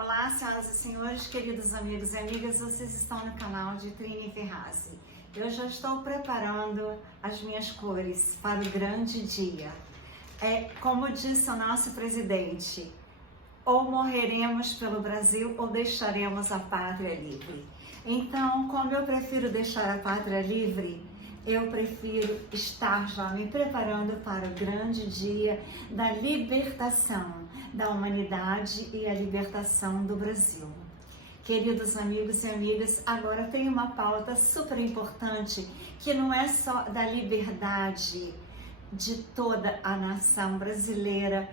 Olá, senhoras e senhores, queridos amigos e amigas, vocês estão no canal de Trini Ferrazzi. Eu já estou preparando as minhas cores para o grande dia. Como disse o nosso presidente, ou morreremos pelo Brasil ou deixaremos a pátria livre. Então, como eu prefiro deixar a pátria livre, eu prefiro estar já me preparando para o grande dia da libertação da humanidade e a libertação do Brasil. Queridos amigos e amigas, agora tem uma pauta super importante que não é só da liberdade de toda a nação brasileira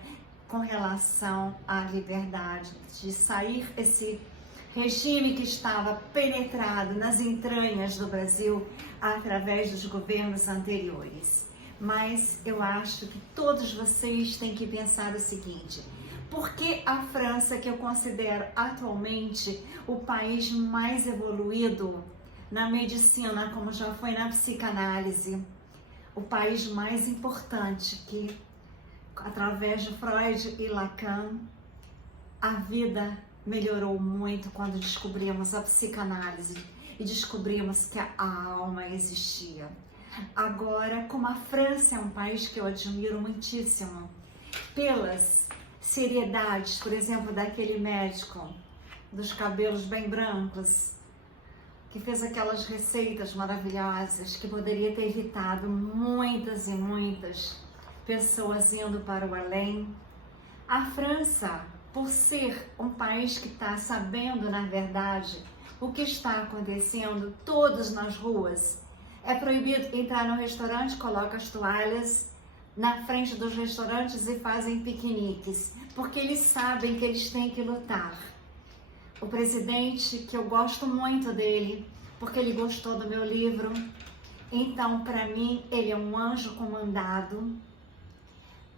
com relação à liberdade de sair esse regime que estava penetrado nas entranhas do Brasil através dos governos anteriores. Mas eu acho que todos vocês têm que pensar o seguinte: por que a França, que eu considero atualmente o país mais evoluído na medicina, como já foi na psicanálise, o país mais importante que, através de Freud e Lacan, a vida melhorou muito quando descobrimos a psicanálise e descobrimos que a alma existia. Agora, como a França é um país que eu admiro muitíssimo, pelas seriedades, por exemplo, daquele médico dos cabelos bem brancos, que fez aquelas receitas maravilhosas que poderia ter evitado muitas e muitas pessoas indo para o além. A França, por ser um país que está sabendo, na verdade, o que está acontecendo, todos nas ruas, é proibido entrar no restaurante, coloca as toalhas na frente dos restaurantes e fazem piqueniques, porque eles sabem que eles têm que lutar. O presidente, que eu gosto muito dele, porque ele gostou do meu livro, então para mim ele é um anjo comandado,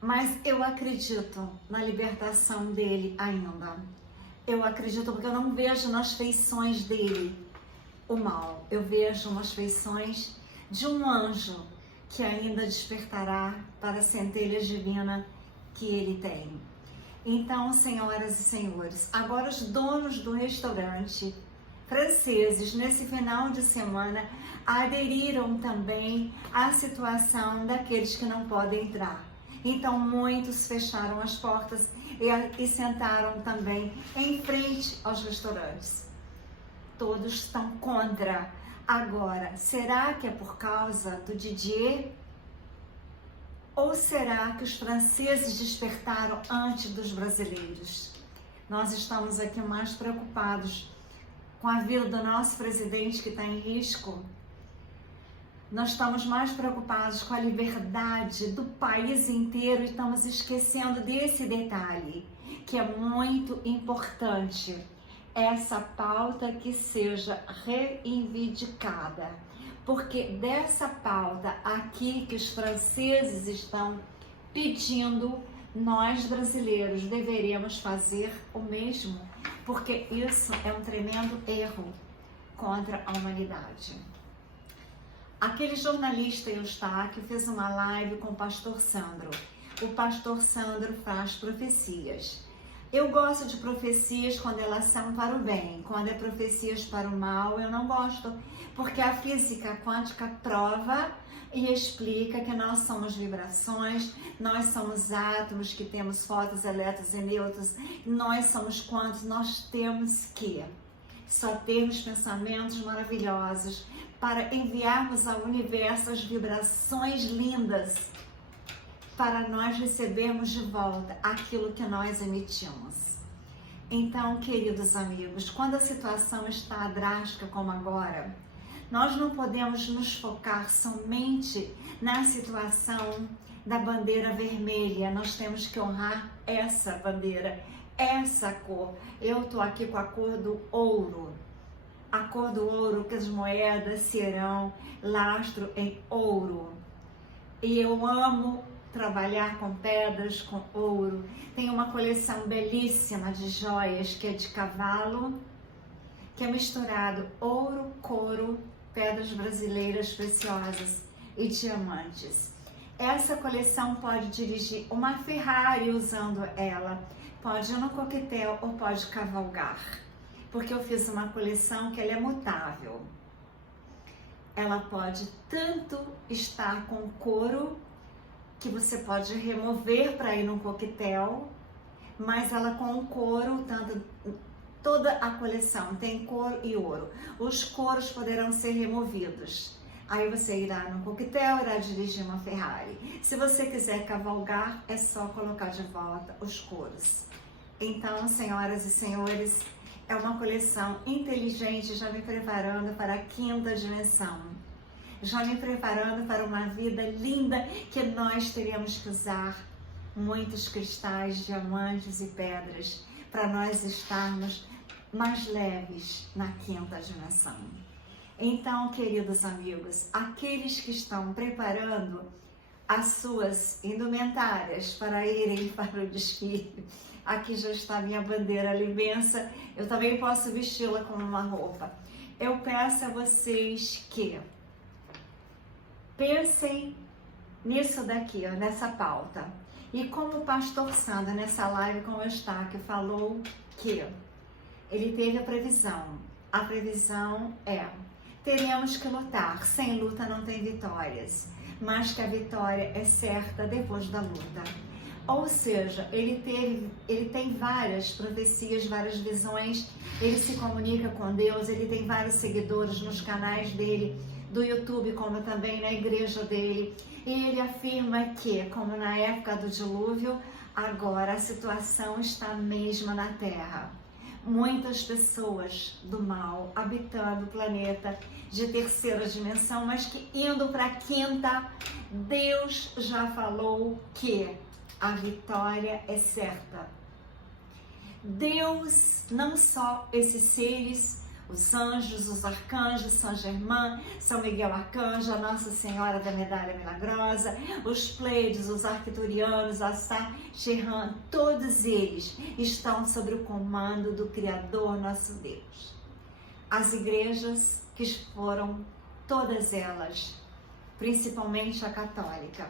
mas eu acredito na libertação dele ainda. Eu acredito porque eu não vejo nas feições dele o mal, eu vejo nas feições de um anjo que ainda despertará para a centelha divina que ele tem. Então, senhoras e senhores, agora os donos do restaurante franceses, nesse final de semana, aderiram também à situação daqueles que não podem entrar. Então, muitos fecharam as portas e sentaram também em frente aos restaurantes. Todos estão contra. Agora, será que é por causa do Didier? Ou será que os franceses despertaram antes dos brasileiros? Nós estamos aqui mais preocupados com a vida do nosso presidente, que está em risco. Nós estamos mais preocupados com a liberdade do país inteiro e estamos esquecendo desse detalhe, que é muito importante. Essa pauta que seja reivindicada, porque dessa pauta aqui que os franceses estão pedindo, nós brasileiros deveríamos fazer o mesmo, porque isso é um tremendo erro contra a humanidade. Aquele jornalista Eustáquio fez uma live com o pastor Sandro. O pastor Sandro faz profecias. Eu gosto de profecias quando elas são para o bem. Quando é profecias para o mal, eu não gosto, porque a física quântica prova e explica que nós somos vibrações, nós somos átomos que temos fótons, elétrons e nêutrons, nós somos quantos, nós temos que só termos pensamentos maravilhosos para enviarmos ao universo as vibrações lindas, para nós recebermos de volta aquilo que nós emitimos. Então, queridos amigos, quando a situação está drástica como agora, nós não podemos nos focar somente na situação da bandeira vermelha. Nós temos que honrar essa bandeira, essa cor. Eu estou aqui com a cor do ouro. A cor do ouro, que as moedas serão lastro em ouro. E eu amo trabalhar com pedras, com ouro. Tem uma coleção belíssima de joias que é de cavalo, que é misturado ouro, couro, pedras brasileiras preciosas e diamantes. Essa coleção pode dirigir uma Ferrari usando ela, pode ir no coquetel ou pode cavalgar, porque eu fiz uma coleção que ela é mutável. Ela pode tanto estar com couro, que você pode remover para ir no coquetel, mas ela com o couro, tanto toda a coleção tem couro e ouro. Os couros poderão ser removidos. Aí você irá no coquetel, irá dirigir uma Ferrari. Se você quiser cavalgar, é só colocar de volta os couros. Então, senhoras e senhores, é uma coleção inteligente, já me preparando para a quinta dimensão. Já me preparando para uma vida linda que nós teremos que usar muitos cristais, diamantes e pedras para nós estarmos mais leves na quinta dimensão. Então, queridos amigos, aqueles que estão preparando as suas indumentárias para irem para o desfile, aqui já está minha bandeira libença, eu também posso vesti-la como uma roupa. Eu peço a vocês que pensem nisso daqui, ó, nessa pauta. E como o pastor Sandro, nessa live com o Eustáquio, falou que ele teve a previsão. A previsão é: teremos que lutar, sem luta não tem vitórias, mas que a vitória é certa depois da luta. Ou seja, ele tem várias profecias, várias visões, ele se comunica com Deus, ele tem vários seguidores nos canais dele, do YouTube, como também na igreja dele. E ele afirma que, como na época do dilúvio, agora a situação está a mesma na Terra. Muitas pessoas do mal habitando o planeta de terceira dimensão, mas que indo para a quinta, Deus já falou que a vitória é certa. Deus, não só esses seres, os anjos, os arcanjos, São Germain, São Miguel Arcanjo, a Nossa Senhora da Medalha Milagrosa, os Pleiades, os Arcturianos, Assar, Sherran, todos eles estão sob o comando do Criador, nosso Deus. As igrejas que foram, todas elas, principalmente a católica,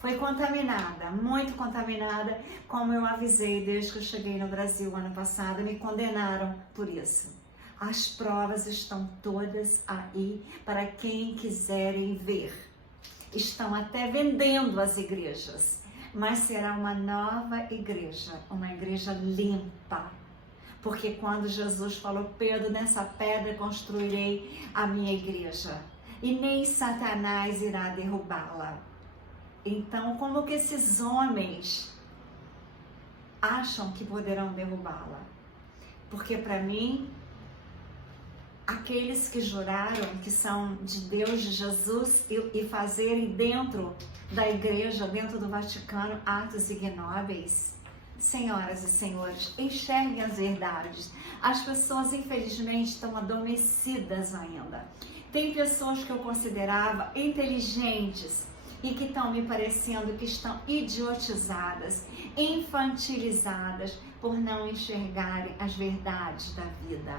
foi contaminada, muito contaminada, como eu avisei desde que eu cheguei no Brasil ano passado, me condenaram por isso. As provas estão todas aí para quem quiserem ver. Estão até vendendo as igrejas, mas será uma nova igreja, uma igreja limpa. Porque quando Jesus falou: Pedro, nessa pedra construirei a minha igreja, e nem Satanás irá derrubá-la. Então, como que esses homens acham que poderão derrubá-la? Porque para mim, aqueles que juraram que são de Deus, de Jesus, e fazerem dentro da igreja, dentro do Vaticano, atos ignóbeis, senhoras e senhores, enxerguem as verdades. As pessoas, infelizmente, estão adormecidas ainda. Tem pessoas que eu considerava inteligentes e que estão me parecendo que estão idiotizadas, infantilizadas, por não enxergarem as verdades da vida.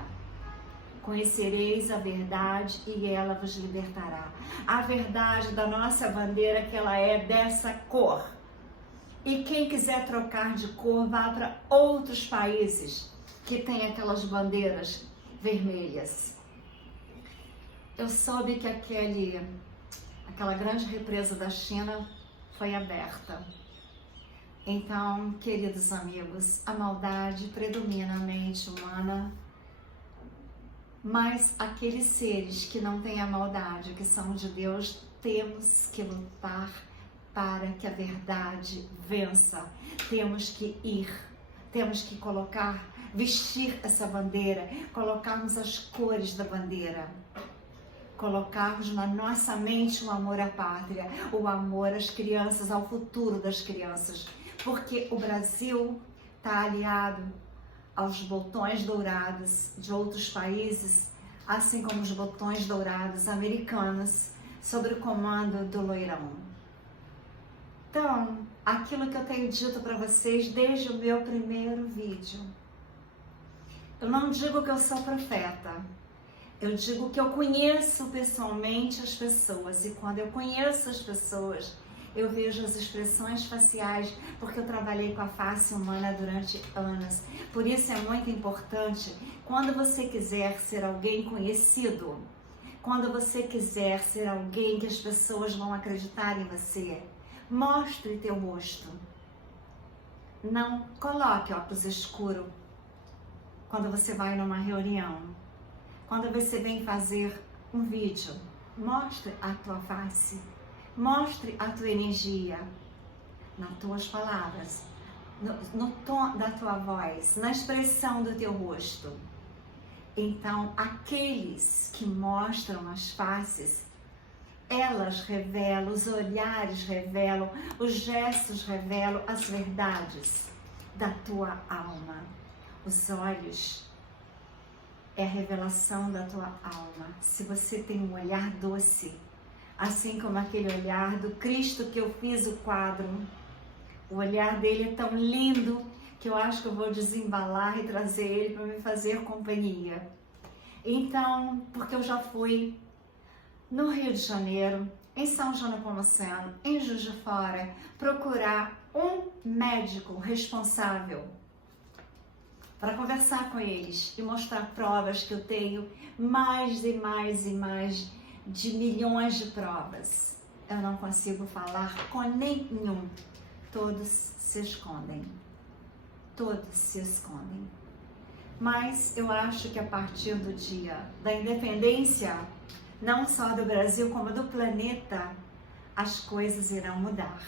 Conhecereis a verdade e ela vos libertará. A verdade da nossa bandeira, que ela é dessa cor. E quem quiser trocar de cor, vá para outros países que tem aquelas bandeiras vermelhas. Eu soube que aquela grande represa da China foi aberta. Então, queridos amigos, a maldade predomina a mente humana, mas aqueles seres que não têm a maldade, que são de Deus, temos que lutar para que a verdade vença. Temos que ir, temos que vestir essa bandeira, colocarmos as cores da bandeira, colocarmos na nossa mente o amor à pátria, o amor às crianças, ao futuro das crianças, porque o Brasil está aliado aos botões dourados de outros países, assim como os botões dourados americanos, sob o comando do Loirão. Então, aquilo que eu tenho dito para vocês desde o meu primeiro vídeo, eu não digo que eu sou profeta, eu digo que eu conheço pessoalmente as pessoas, e quando eu conheço as pessoas, eu vejo as expressões faciais, porque eu trabalhei com a face humana durante anos. Por isso é muito importante, quando você quiser ser alguém conhecido, quando você quiser ser alguém que as pessoas vão acreditar em você, mostre teu rosto. Não coloque óculos escuros quando você vai numa reunião. Quando você vem fazer um vídeo, mostre a tua face, mostre a tua energia, nas tuas palavras, no tom da tua voz, na expressão do teu rosto. Então, aqueles que mostram as faces, elas revelam, os olhares revelam, os gestos revelam as verdades da tua alma. Os olhos é a revelação da tua alma. Se você tem um olhar doce, assim como aquele olhar do Cristo que eu fiz o quadro, o olhar dele é tão lindo que eu acho que eu vou desembalar e trazer ele para me fazer companhia. Então, porque eu já fui no Rio de Janeiro, em São João do Nepomuceno, em Juiz de Fora, procurar um médico responsável para conversar com eles e mostrar provas que eu tenho, mais e mais e mais de milhões de provas. Eu não consigo falar com nenhum. Todos se escondem. Todos se escondem. Mas eu acho que a partir do dia da independência, não só do Brasil, como do planeta, as coisas irão mudar.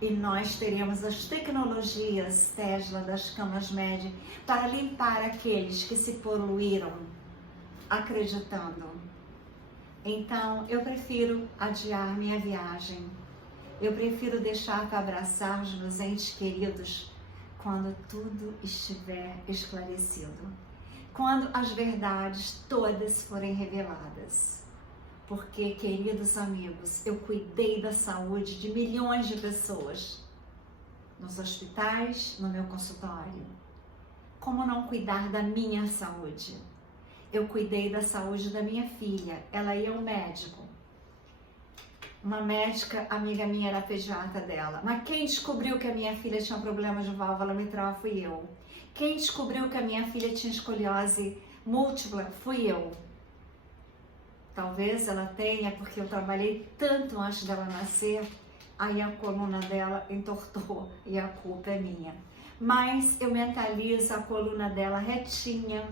E nós teremos as tecnologias Tesla das camas médias para limpar aqueles que se poluíram acreditando. Então, eu prefiro adiar minha viagem. Eu prefiro deixar para abraçar os meus entes queridos quando tudo estiver esclarecido. Quando as verdades todas forem reveladas. Porque, queridos amigos, eu cuidei da saúde de milhões de pessoas nos hospitais, no meu consultório. Como não cuidar da minha saúde? Eu cuidei da saúde da minha filha, ela ia ao médico. Uma médica, amiga minha, era a pediatra dela. Mas quem descobriu que a minha filha tinha problema de válvula mitral fui eu. Quem descobriu que a minha filha tinha escoliose múltipla fui eu. Talvez ela tenha, porque eu trabalhei tanto antes dela nascer, aí a coluna dela entortou e a culpa é minha. Mas eu mentalizo a coluna dela retinha,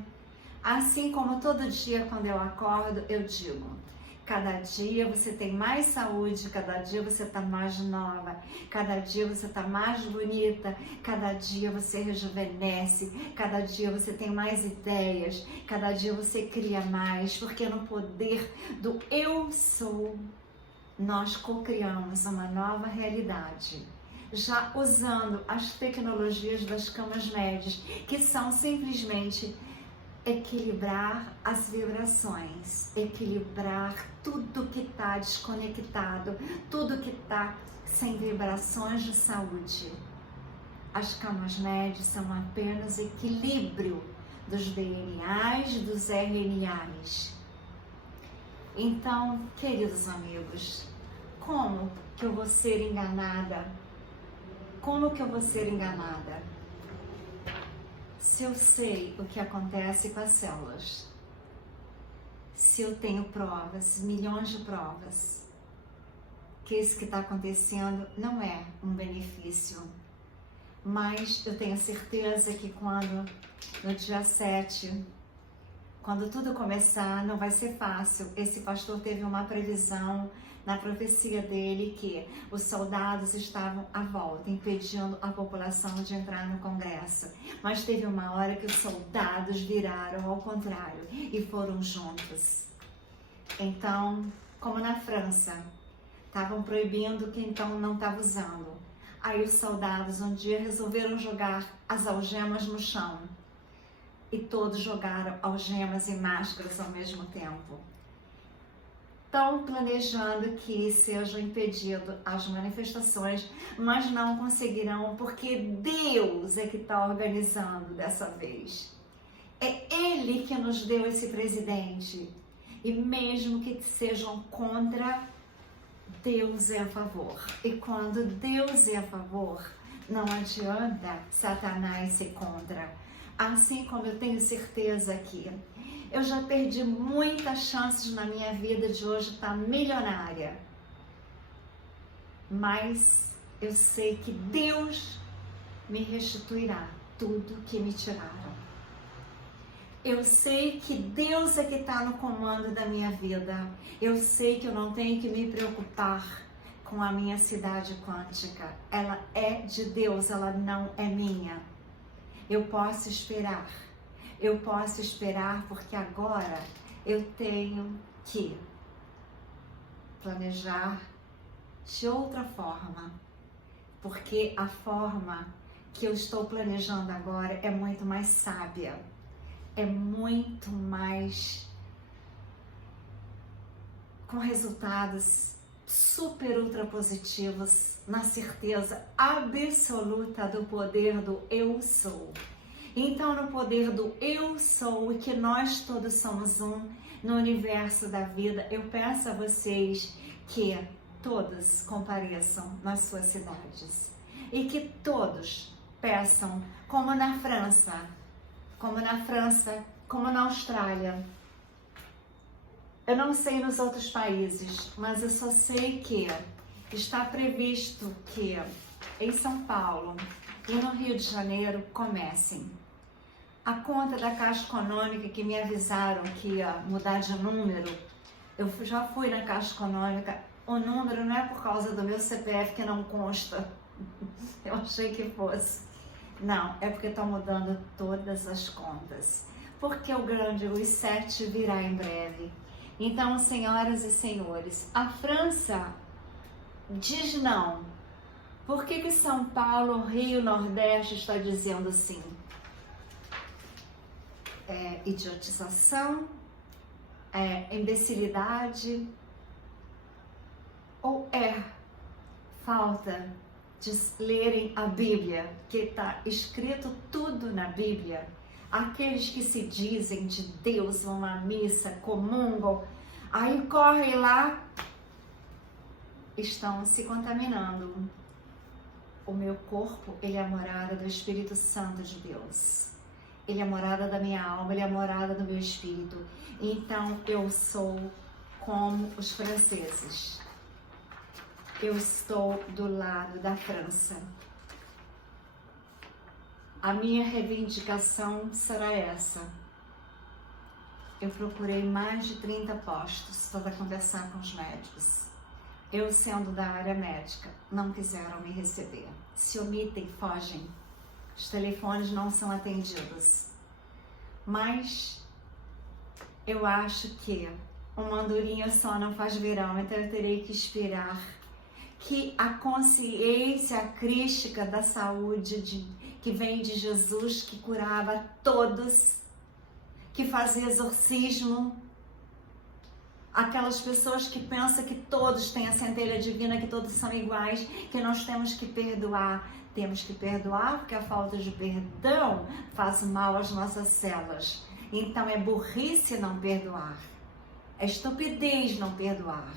assim como todo dia quando eu acordo eu digo, cada dia você tem mais saúde, cada dia você está mais nova, cada dia você está mais bonita, cada dia você rejuvenesce, cada dia você tem mais ideias, cada dia você cria mais, porque no poder do eu sou, nós co-criamos uma nova realidade, já usando as tecnologias das camas médias, que são simplesmente equilibrar as vibrações, equilibrar tudo que está desconectado, tudo que está sem vibrações de saúde. As camas médias são apenas equilíbrio dos DNAs, dos RNAs. Então, queridos amigos, como que eu vou ser enganada? Como que eu vou ser enganada? Se eu sei o que acontece com as células, se eu tenho provas, milhões de provas, que isso que está acontecendo não é um benefício, mas eu tenho certeza que quando, no dia 7, quando tudo começar, não vai ser fácil. Esse pastor teve uma previsão na profecia dele que os soldados estavam à volta, impedindo a população de entrar no Congresso. Mas teve uma hora que os soldados viraram ao contrário e foram juntos. Então, como na França, estavam proibindo que então não estava usando. Aí os soldados um dia resolveram jogar as algemas no chão. E todos jogaram algemas e máscaras ao mesmo tempo. Estão planejando que sejam impedidas as manifestações, mas não conseguirão, porque Deus é que está organizando dessa vez. É Ele que nos deu esse presidente. E mesmo que sejam contra, Deus é a favor. E quando Deus é a favor, não adianta Satanás ser contra. Assim como eu tenho certeza que eu já perdi muitas chances na minha vida de hoje estar milionária. Mas eu sei que Deus me restituirá tudo que me tiraram. Eu sei que Deus é que está no comando da minha vida. Eu sei que eu não tenho que me preocupar com a minha cidade quântica. Ela é de Deus, ela não é minha. Eu posso esperar. Eu posso esperar porque agora eu tenho que planejar de outra forma. Porque a forma que eu estou planejando agora é muito mais sábia. É muito mais com resultados super ultra positivos, na certeza absoluta do poder do eu sou. Então, no poder do eu sou e que nós todos somos um no universo da vida, eu peço a vocês que todos compareçam nas suas cidades e que todos peçam, como na França, como na Austrália. Eu não sei nos outros países, mas eu só sei que está previsto que em São Paulo e no Rio de Janeiro comecem. A conta da Caixa Econômica que me avisaram que ia mudar de número, eu já fui na Caixa Econômica, o número não é por causa do meu CPF que não consta, eu achei que fosse. Não, é porque estão mudando todas as contas. Porque o grande Luís 7 virá em breve. Então, senhoras e senhores, a França diz não. Por que São Paulo, Rio, Nordeste está dizendo sim? É idiotização? É imbecilidade? Ou é falta de lerem a Bíblia, que está escrito tudo na Bíblia? Aqueles que se dizem de Deus, vão à missa, comungam, aí correm lá, estão se contaminando. O meu corpo, ele é a morada do Espírito Santo de Deus. Ele é a morada da minha alma, ele é a morada do meu espírito. Então eu sou como os franceses. Eu estou do lado da França. A minha reivindicação será essa. Eu procurei mais de 30 postos para conversar com os médicos. Eu, sendo da área médica, não quiseram me receber. Se omitem, fogem. Os telefones não são atendidos. Mas eu acho que uma andorinha só não faz verão, então eu terei que esperar que a consciência crística da saúde que vem de Jesus, que curava todos, que fazia exorcismo, aquelas pessoas que pensam que todos têm a centelha divina, que todos são iguais, que nós temos que perdoar. Temos que perdoar porque a falta de perdão faz mal às nossas células. Então é burrice não perdoar, é estupidez não perdoar.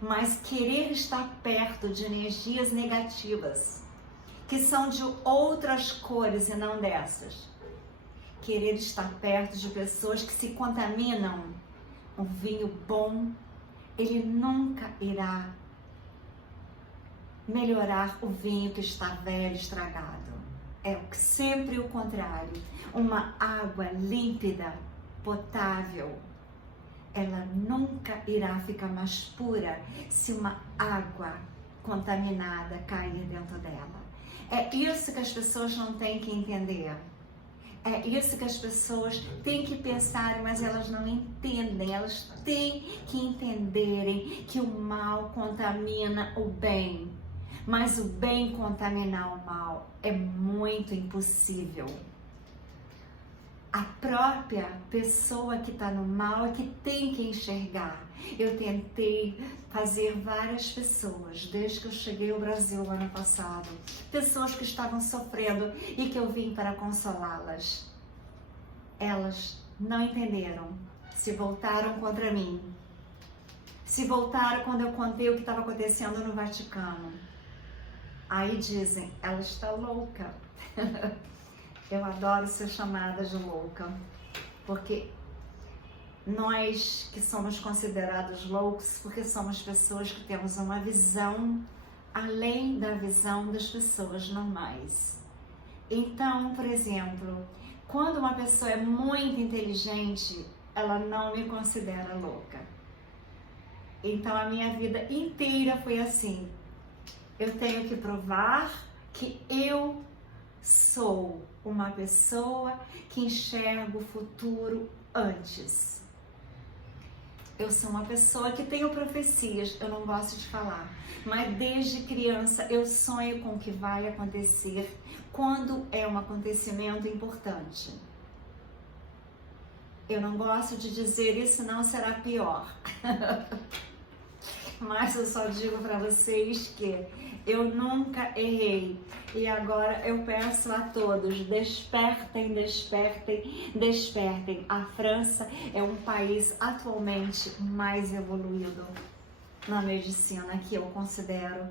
Mas querer estar perto de energias negativas, que são de outras cores e não dessas. Querer estar perto de pessoas que se contaminam. Um vinho bom, ele nunca irá melhorar o vinho que está velho, estragado. É sempre o contrário. Uma água límpida, potável, ela nunca irá ficar mais pura se uma água contaminada cair dentro dela. É isso que as pessoas não têm que entender. É isso que as pessoas têm que pensar, mas elas não entendem. Elas têm que entenderem que o mal contamina o bem. Mas o bem contaminar o mal é muito impossível. A própria pessoa que está no mal é que tem que enxergar. Eu tentei fazer várias pessoas, desde que eu cheguei ao Brasil ano passado, pessoas que estavam sofrendo e que eu vim para consolá-las. Elas não entenderam, se voltaram contra mim, se voltaram quando eu contei o que estava acontecendo no Vaticano. Aí dizem, ela está louca. Eu adoro ser chamada de louca, porque nós que somos considerados loucos, porque somos pessoas que temos uma visão além da visão das pessoas normais. Então, por exemplo, quando uma pessoa é muito inteligente, ela não me considera louca. Então a minha vida inteira foi assim. Eu tenho que provar que eu sou uma pessoa que enxerga o futuro antes. Eu sou uma pessoa que tenho profecias, eu não gosto de falar, mas desde criança eu sonho com o que vai acontecer quando é um acontecimento importante. Eu não gosto de dizer isso, não será pior. Mas eu só digo para vocês que eu nunca errei. E agora eu peço a todos, despertem, despertem, despertem. A França é um país atualmente mais evoluído na medicina, que eu considero.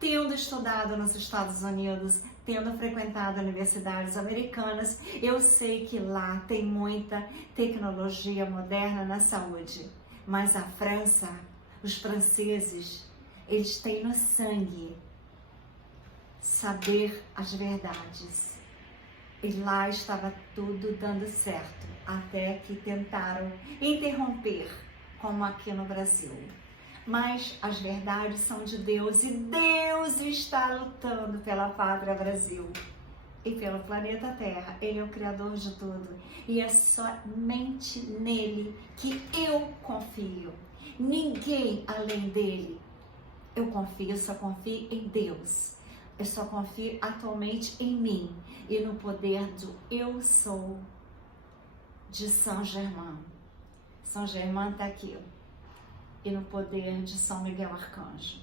Tendo estudado nos Estados Unidos, tendo frequentado universidades americanas, eu sei que lá tem muita tecnologia moderna na saúde. Mas a França, os franceses, eles têm no sangue saber as verdades. E lá estava tudo dando certo, até que tentaram interromper, como aqui no Brasil. Mas as verdades são de Deus e Deus está lutando pela pátria Brasil e pelo planeta Terra. Ele é o Criador de tudo e é somente nele que eu confio. Ninguém além dele. Eu confio, eu só confio em Deus. Eu só confio atualmente em mim e no poder do eu sou de São Germain. São Germain está aqui. E no poder de São Miguel Arcanjo,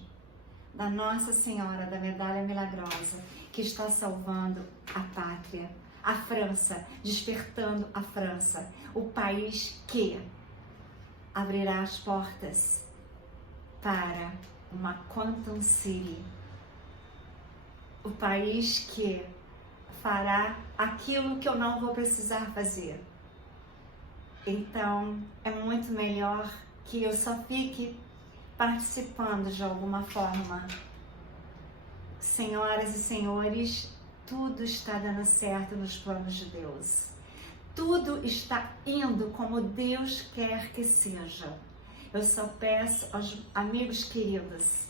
da Nossa Senhora da Medalha Milagrosa, que está salvando a pátria, a França, despertando a França, o país que abrirá as portas para uma Quantum City, o país que fará aquilo que eu não vou precisar fazer. Então, é muito melhor que eu só fique participando de alguma forma. Senhoras e senhores, tudo está dando certo nos planos de Deus. Tudo está indo como Deus quer que seja. Eu só peço aos amigos queridos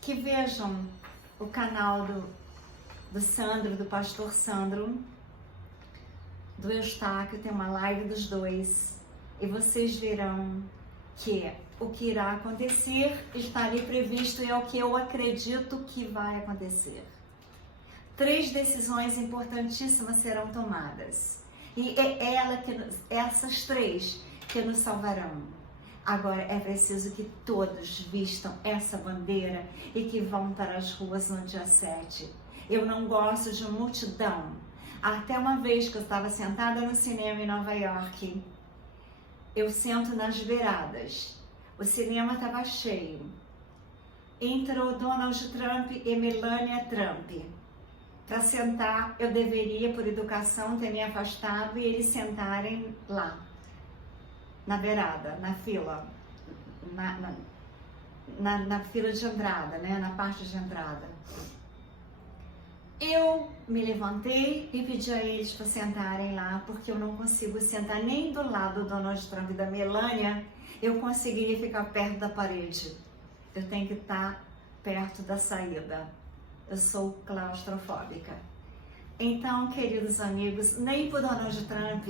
que vejam o canal do Sandro, do pastor Sandro, do Eustáquio, tem uma live dos dois, e vocês verão que o que irá acontecer está ali previsto e é o que eu acredito que vai acontecer. 3 decisões importantíssimas serão tomadas. E é essas 3 que nos salvarão. Agora é preciso que todos vistam essa bandeira e que vão para as ruas no dia 7. Eu não gosto de multidão. Até uma vez que eu estava sentada no cinema em Nova York, eu sento nas beiradas. O cinema estava cheio. Entrou Donald Trump e Melania Trump. Para sentar, eu deveria, por educação, ter me afastado e eles sentarem lá, na beirada, na fila, na fila de entrada, né? Na parte de entrada. Eu me levantei e pedi a eles para sentarem lá, porque eu não consigo sentar nem do lado do Donald Trump e da Melania, eu conseguiria ficar perto da parede. Eu tenho que estar perto da saída. Eu sou claustrofóbica. Então, queridos amigos, nem por Donald Trump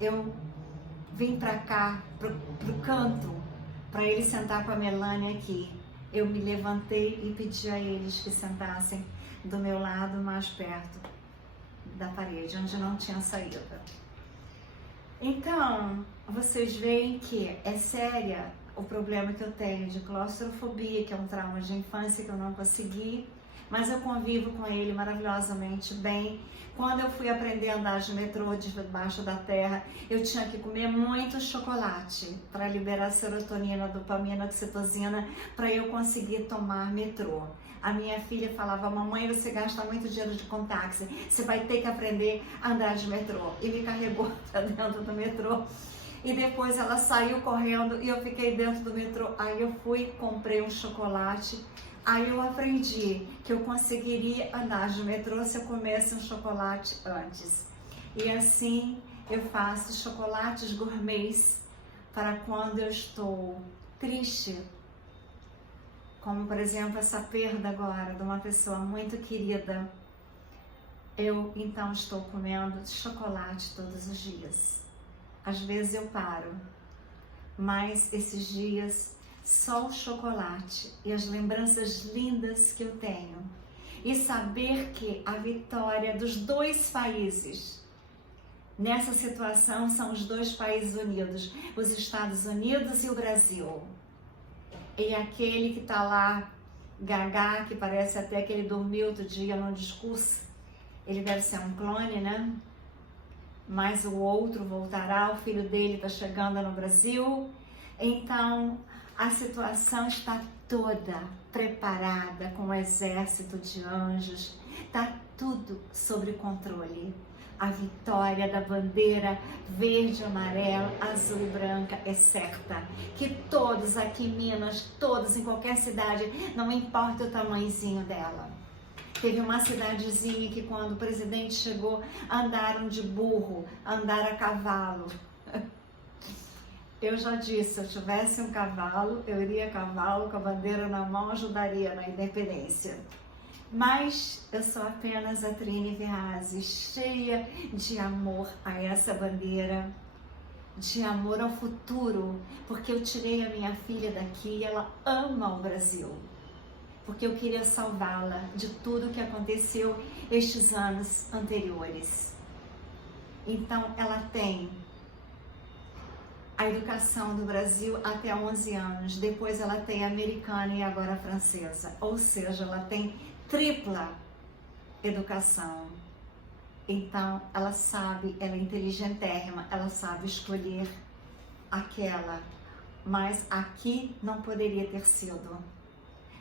eu vim para cá, pro canto, para ele sentar com a Melania aqui. Eu me levantei e pedi a eles que sentassem do meu lado, mais perto da parede, onde não tinha saída. Então, vocês veem que é séria o problema que eu tenho de claustrofobia, que é um trauma de infância que eu não consegui mas eu convivo com ele maravilhosamente bem. Quando eu fui aprender a andar de metrô debaixo da terra, eu tinha que comer muito chocolate para liberar serotonina, dopamina, oxitocina, para eu conseguir tomar metrô. A minha filha falava: mamãe, você gasta muito dinheiro com táxi, você vai ter que aprender a andar de metrô. E me carregou para dentro do metrô. E depois ela saiu correndo e eu fiquei dentro do metrô. Aí eu fui, comprei um chocolate. Aí eu aprendi que eu conseguiria andar de metrô se eu comesse um chocolate antes. E assim eu faço chocolates gourmets para quando eu estou triste. Como, por exemplo, essa perda agora de uma pessoa muito querida. Eu, então, estou comendo chocolate todos os dias. Às vezes eu paro, mas esses dias só o chocolate e as lembranças lindas que eu tenho. E saber que a vitória dos dois países nessa situação são os dois países unidos, os Estados Unidos e o Brasil. E aquele que está lá, Gagá, que parece até que ele dormiu outro dia no discurso, ele deve ser um clone, né? Mas o outro voltará, o filho dele está chegando no Brasil. Então, a situação está toda preparada com um exército de anjos, está tudo sob controle. A vitória da bandeira verde, amarelo, azul e branca é certa. Que todos aqui em Minas, todos em qualquer cidade, não importa o tamanhozinho dela. Teve uma cidadezinha que quando o presidente chegou, andaram de burro, andaram a cavalo. Eu já disse, se eu tivesse um cavalo, eu iria a cavalo com a bandeira na mão, ajudaria na independência. Mas eu sou apenas a Trini Ferrazzi, cheia de amor a essa bandeira, de amor ao futuro, porque eu tirei a minha filha daqui e ela ama o Brasil. Porque eu queria salvá-la de tudo que aconteceu estes anos anteriores. Então, ela tem a educação do Brasil até 11 anos, depois ela tem a americana e agora a francesa, ou seja, ela tem tripla educação. Então, ela sabe, ela é inteligentérrima, ela sabe escolher aquela, mas aqui não poderia ter sido.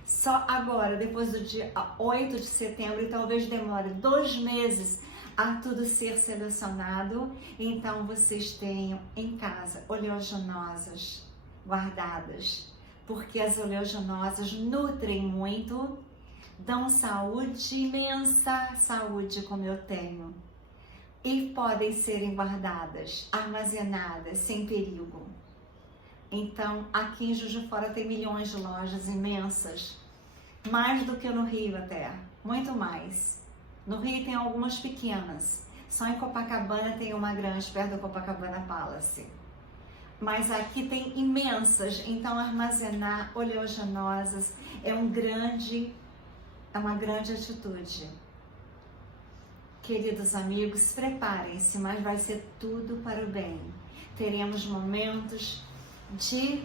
Só agora, depois do dia 8 de setembro, e talvez demore 2 meses a tudo ser selecionado, então vocês tenham em casa oleaginosas guardadas, porque as oleaginosas nutrem muito, dão saúde, imensa saúde como eu tenho, e podem serem guardadas, armazenadas, sem perigo. Então, aqui em Juiz de Fora tem milhões de lojas imensas, mais do que no Rio até, muito mais. No Rio tem algumas pequenas, só em Copacabana tem uma grande, perto do Copacabana Palace. Mas aqui tem imensas, então armazenar oleaginosas é uma grande atitude. Queridos amigos, preparem-se, mas vai ser tudo para o bem. Teremos momentos de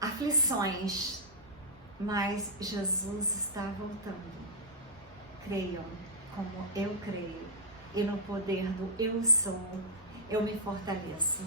aflições, mas Jesus está voltando. Creiam como eu creio, e no poder do eu sou, eu me fortaleço.